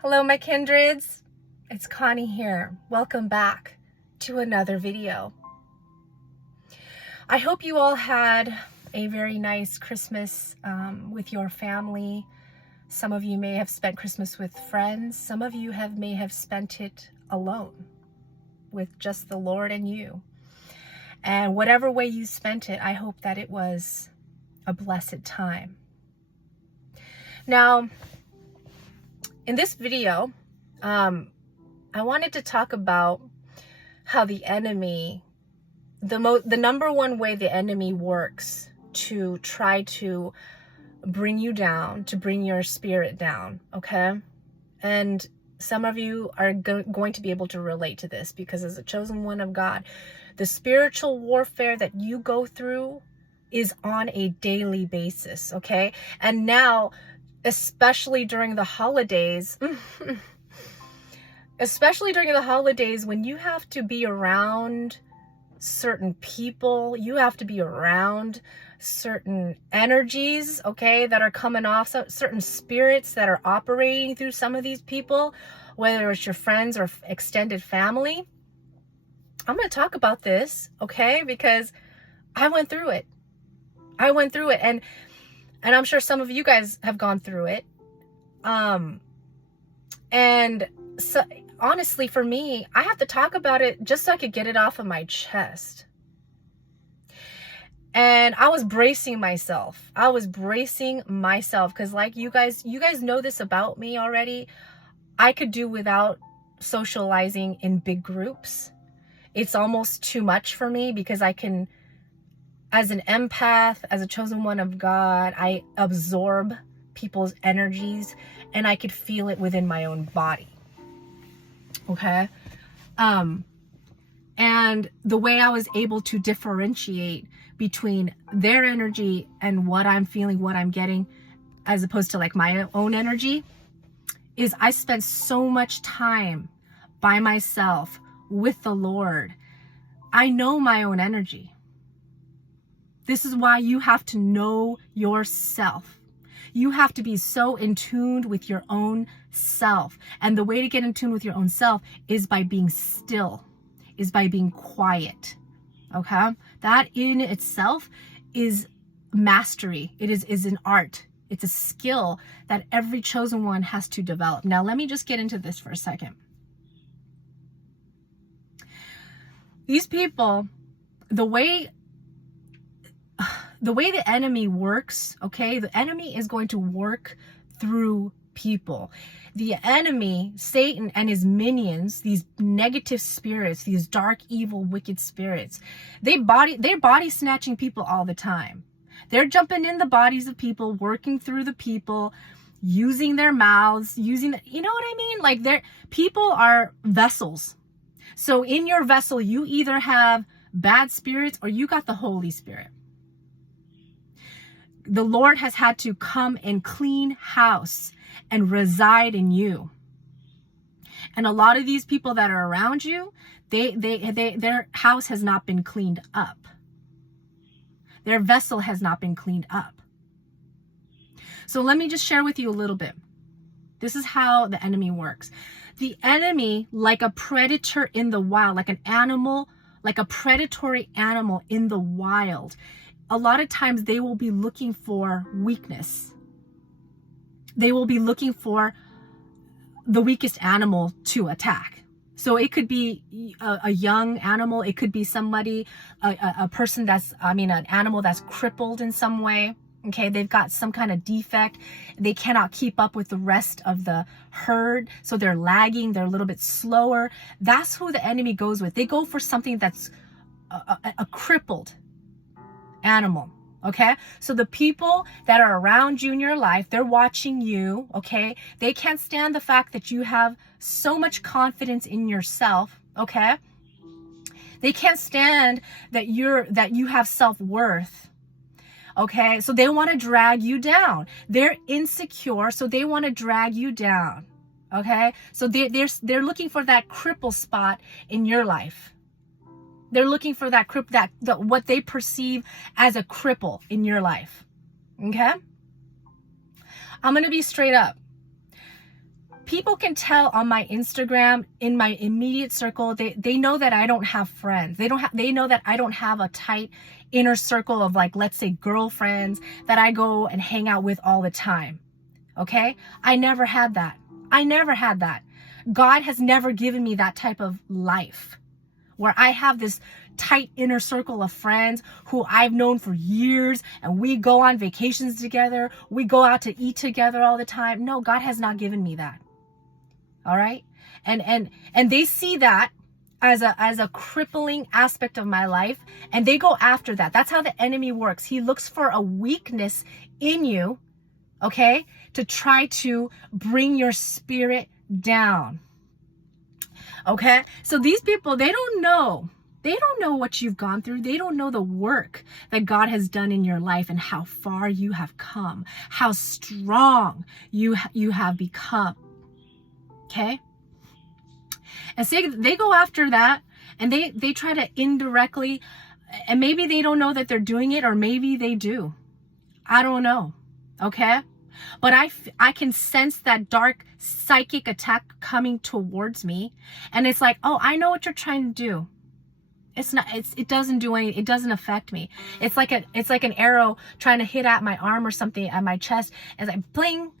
Hello, my kindreds. It's Connie here. Welcome back to another video. I hope you all had a very nice Christmas with your family. Some of you may have spent Christmas with friends. Some of you may have spent it alone with just the Lord and you. And whatever way you spent it, I hope that it was a blessed time. Now, in this video, I wanted to talk about how the enemy, the number one way the enemy works to try to bring you down, to bring your spirit down, okay? And some of you are going to be able to relate to this because as a chosen one of God, the spiritual warfare that you go through is on a daily basis, okay? And now, especially during the holidays, when you have to be around certain people, you have to be around certain energies, okay, that are coming off, certain spirits that are operating through some of these people, whether it's your friends or extended family. I'm going to talk about this, okay, because I went through it. And I'm sure some of you guys have gone through it. And so, honestly, for me, I have to talk about it just so I could get it off of my chest. And I was bracing myself. Because like you guys know this about me already. I could do without socializing in big groups. It's almost too much for me because I can, as an empath, as a chosen one of God, I absorb people's energies and I could feel it within my own body. Okay? And the way I was able to differentiate between their energy and what I'm feeling, what I'm getting, as opposed to like my own energy, is I spent so much time by myself with the Lord. I know my own energy. This is why you have to know yourself. You have to be so in tune with your own self. And the way to get in tune with your own self is by being still, is by being quiet. Okay? That in itself is mastery. It is an art. It's a skill that every chosen one has to develop. Now, let me just get into this for a second. These people, the way the enemy works, okay, the enemy is going to work through people. The enemy, Satan and his minions, these negative spirits, these dark, evil, wicked spirits, they're body snatching people all the time. They're jumping in the bodies of people, working through the people, using their mouths, you know what I mean? Like people are vessels. So in your vessel, you either have bad spirits or you got the Holy Spirit. The Lord has had to come and clean house and reside in you. And a lot of these people that are around you, their house has not been cleaned up. Their vessel has not been cleaned up. So let me just share with you a little bit. This is how the enemy works. The enemy, like a predator in the wild, like an animal, like a predatory animal in the wild, a lot of times they will be looking for weakness. They will be looking for the weakest animal to attack. So it could be a young animal. It could be somebody, a person an animal that's crippled in some way. Okay, they've got some kind of defect. They cannot keep up with the rest of the herd. So they're lagging. They're a little bit slower. That's who the enemy goes with. They go for something that's a crippled animal. Okay, so the people that are around you in your life, they're watching you. Okay, they can't stand the fact that you have so much confidence in yourself. Okay, they can't stand that you have self-worth. Okay, so they want to drag you down. They're insecure, so they want to drag you down. Okay, so they're looking for that cripple spot in your life. They're looking for that what they perceive as a cripple in your life. Okay? I'm going to be straight up. people can tell on my Instagram, in my immediate circle, they know that I don't have friends. They know that I don't have a tight inner circle of, like, let's say girlfriends that I go and hang out with all the time. Okay? I never had that. I never had that. God has never given me that type of life where I have this tight inner circle of friends who I've known for years, and we go on vacations together. We go out to eat together all the time. No, God has not given me that. All right? And they see that as a crippling aspect of my life, and they go after that. That's how the enemy works. He looks for a weakness in you, okay, to try to bring your spirit down. Okay? So these people, they don't know what you've gone through. They don't know the work that God has done in your life and how far you have come, how strong you have become. Okay? And so they go after that, and they try to indirectly, and maybe they don't know that they're doing it, or maybe they do. I don't know. Okay? But I can sense that dark psychic attack coming towards me. And it's like, oh, I know what you're trying to do. It doesn't do anything. It doesn't affect me. It's like an arrow trying to hit at my arm or something, at my chest. It's like, bling.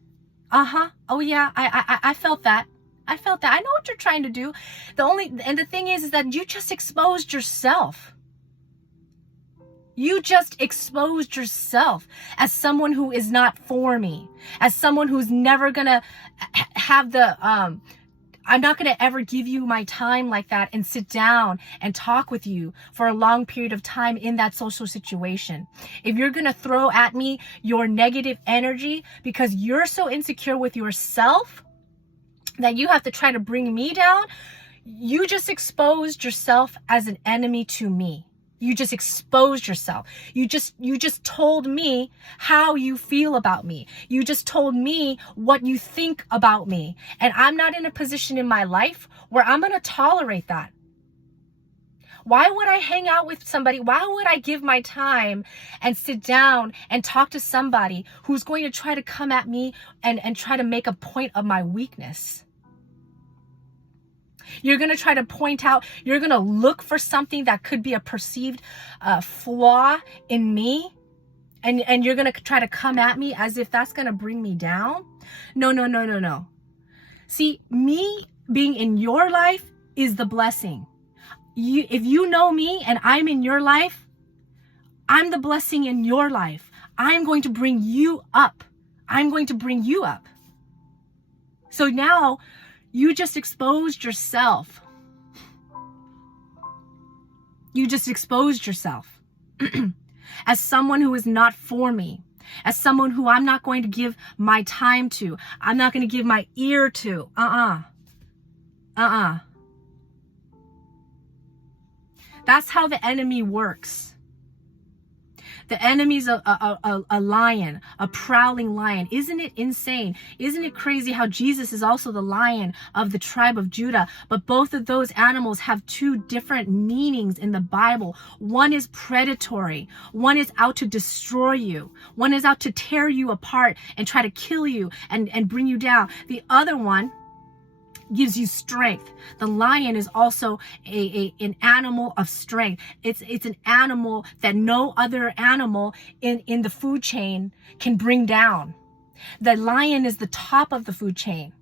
Oh yeah, I felt that. I felt that. I know what you're trying to do. The thing is that you just exposed yourself. You just exposed yourself as someone who is not for me, as someone who's never gonna have I'm not gonna ever give you my time like that and sit down and talk with you for a long period of time in that social situation. If you're gonna throw at me your negative energy because you're so insecure with yourself that you have to try to bring me down, you just exposed yourself as an enemy to me. You just exposed yourself. You just told me how you feel about me. You just told me what you think about me. And I'm not in a position in my life where I'm going to tolerate that. Why would I hang out with somebody? Why would I give my time and sit down and talk to somebody who's going to try to come at me and try to make a point of my weakness? You're going to try to point out, you're going to look for something that could be a perceived flaw in me. And you're going to try to come at me as if that's going to bring me down. No. See, me being in your life is the blessing. If you know me and I'm in your life, I'm the blessing in your life. I'm going to bring you up. I'm going to bring you up. So now, you just exposed yourself. You just exposed yourself as someone who is not for me, as someone who I'm not going to give my time to. I'm not going to give my ear to. That's how the enemy works. The enemy's a lion, a prowling lion. Isn't it insane? Isn't it crazy how Jesus is also the lion of the tribe of Judah? But both of those animals have two different meanings in the Bible. One is predatory. One is out to destroy you. One is out to tear you apart and try to kill you and bring you down. The other one gives you strength. The lion is also an animal of strength. It's an animal that no other animal in the food chain can bring down. The lion is the top of the food chain.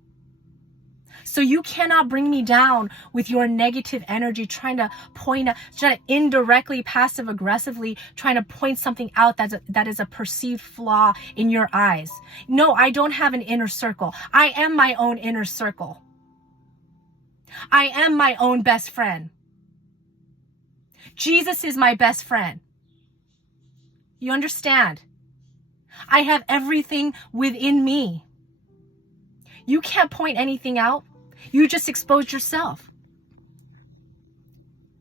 So you cannot bring me down with your negative energy, trying to indirectly, passive aggressively, trying to point something out that is a perceived flaw in your eyes. No, I don't have an inner circle. I am my own inner circle. I am my own best friend. Jesus is my best friend. You understand? I have everything within me. You can't point anything out. You just exposed yourself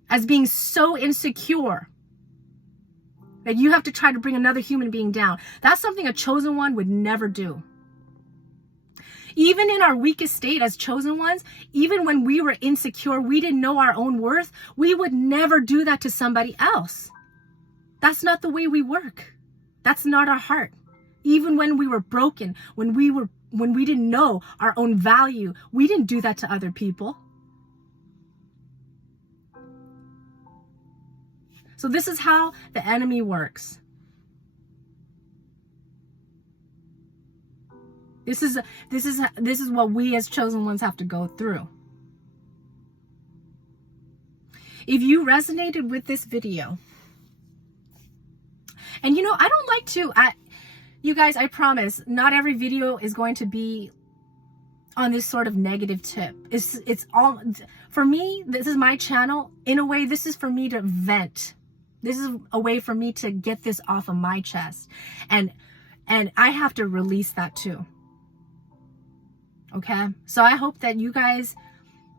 as being so insecure that you have to try to bring another human being down. That's something a chosen one would never do. Even in our weakest state as chosen ones, even when we were insecure, we didn't know our own worth, we would never do that to somebody else. That's not the way we work. That's not our heart. Even when we were broken, when we were when we didn't know our own value. We didn't do that to other people. So this is how the enemy works. This is what we as chosen ones have to go through. If you resonated with this video, and I don't like to, you guys, I promise, not every video is going to be on this sort of negative tip. It's all, for me, this is my channel. In a way, this is for me to vent. This is a way for me to get this off of my chest. And I have to release that too. Okay? So I hope that you guys,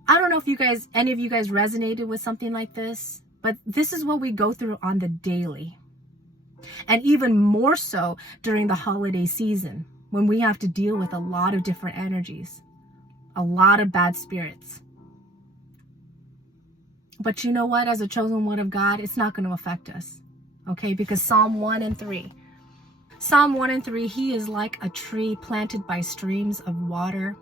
I don't know if any of you guys resonated with something like this, but this is what we go through on the daily. And even more so during the holiday season, when we have to deal with a lot of different energies, a lot of bad spirits. But you know what? As a chosen one of God, it's not going to affect us. Okay? Because Psalm 1 and 3. Psalm 1 and 3, he is like a tree planted by streams of water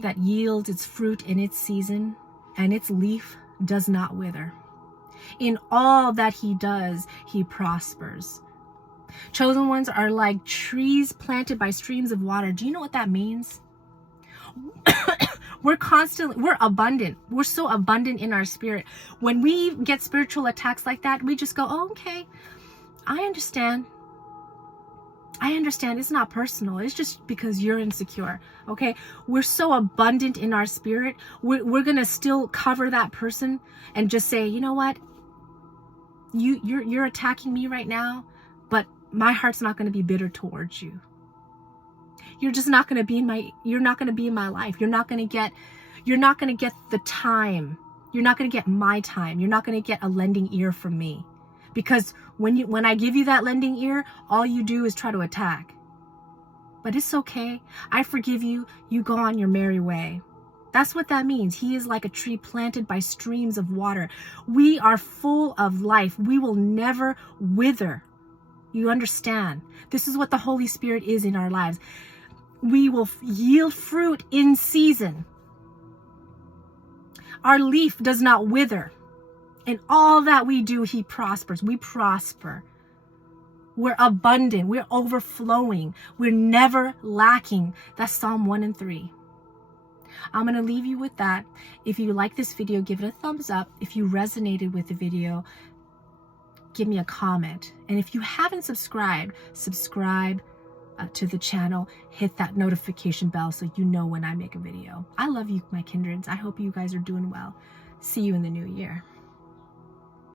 that yields its fruit in its season, and its leaf does not wither. In all that he does, he prospers. Chosen ones are like trees planted by streams of water. Do you know what that means? We're abundant. We're so abundant in our spirit. When we get spiritual attacks like that, we just go, oh, okay, I understand. It's not personal. It's just because you're insecure. Okay. We're so abundant in our spirit. We're going to still cover that person and just say, you know what? You're attacking me right now, but my heart's not going to be bitter towards you. You're just not going to be you're not going to be in my life. You're not going to get the time. You're not going to get my time. You're not going to get a lending ear from me. Because when I give you that lending ear, all you do is try to attack. But it's okay. I forgive you. You go on your merry way. That's what that means. He is like a tree planted by streams of water. We are full of life. We will never wither. You understand? This is what the Holy Spirit is in our lives. We will yield fruit in season. Our leaf does not wither. In all that we do, he prospers. We prosper. We're abundant. We're overflowing. We're never lacking. That's Psalm 1 and 3. I'm going to leave you with that. If you like this video, give it a thumbs up. If you resonated with the video, give me a comment. And if you haven't subscribed, subscribe to the channel. Hit that notification bell so you know when I make a video. I love you, my kindreds. I hope you guys are doing well. See you in the new year.